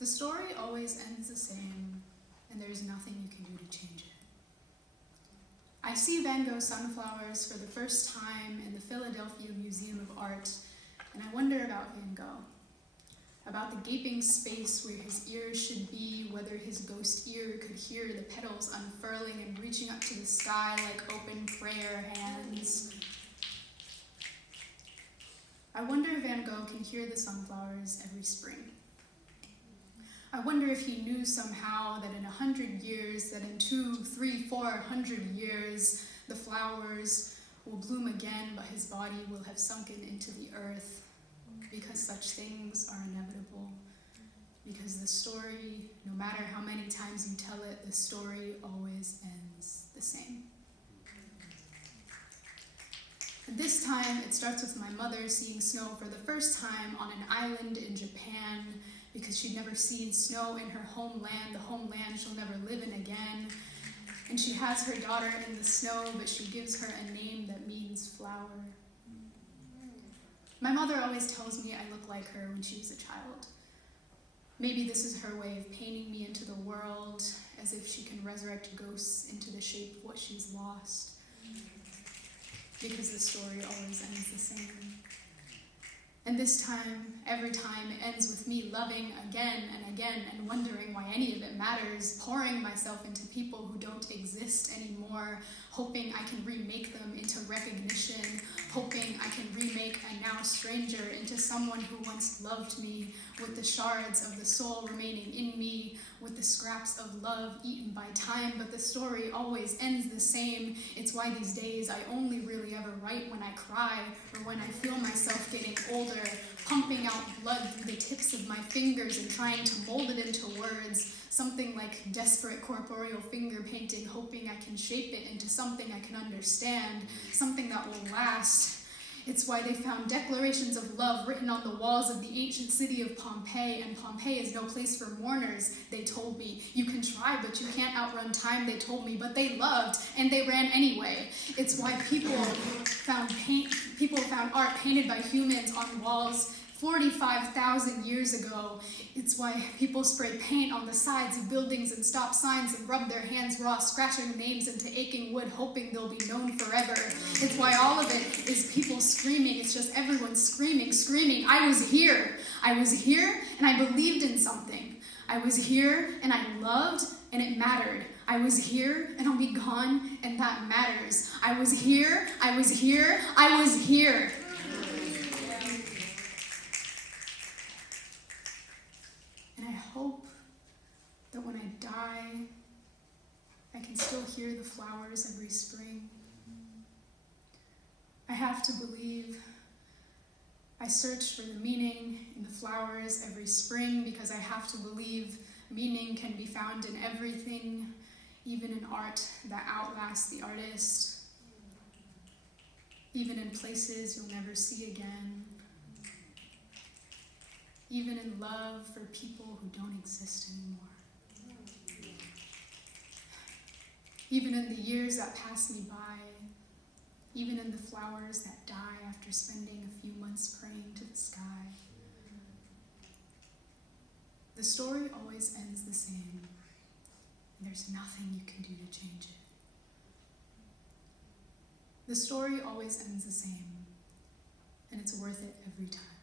The story always ends the same, and there's nothing you can do to change it. I see Van Gogh's sunflowers for the first time in the Philadelphia Museum of Art, and I wonder about Van Gogh. About the gaping space where his ears should be, whether his ghost ear could hear the petals unfurling and reaching up to the sky like open prayer hands. I wonder if Van Gogh can hear the sunflowers every spring. I wonder if he knew somehow that in 100 years, that in 200, 300, 400 years, the flowers will bloom again, but his body will have sunken into the earth, because such things are inevitable. Because the story, no matter how many times you tell it, the story always ends the same. And this time, it starts with my mother seeing snow for the first time on an island in Japan, because she'd never seen snow in her homeland, the homeland she'll never live in again. And she has her daughter in the snow, but she gives her a name that means flower. My mother always tells me I look like her when she was a child. Maybe this is her way of painting me into the world, as if she can resurrect ghosts into the shape of what she's lost. Because the story always ends the same. And this time, every time, it ends with me loving again and wondering why any of it matters, pouring myself into people who don't exist anymore, hoping I can remake them into recognition, hoping I can remake a now stranger into someone who once loved me, with the shards of the soul remaining in me, with the scraps of love eaten by time, but the story always ends the same. It's why these days I only really ever write when I cry, or when I feel myself getting older, pumping out blood through the tips of my fingers and trying to mold it into words, something like desperate corporeal finger painting, hoping I can shape it into something I can understand, something that will last. It's why they found declarations of love written on the walls of the ancient city of Pompeii, and Pompeii is no place for mourners, they told me. You can try, but you can't outrun time, they told me, but they loved, and they ran anyway. It's why people found art painted by humans on walls 45,000 years ago. It's why people spray paint on the sides of buildings and stop signs and rub their hands raw, scratching names into aching wood, hoping they'll be known forever. It's why all of it is people screaming. It's just everyone screaming. I was here, and I believed in something. I was here, and I loved, and it mattered. I was here, and I'll be gone, and that matters. I was here. And I hope that when I die, I can still hear the flowers every spring. I have to believe. I search for the meaning in the flowers every spring, because I have to believe meaning can be found in everything, even in art that outlasts the artist, even in places you'll never see again, even in love for people who don't exist anymore, even in the years that pass me by, even in the flowers that die after spending a few months praying to the sky. The story always ends the same, and there's nothing you can do to change it. The story always ends the same, and it's worth it every time.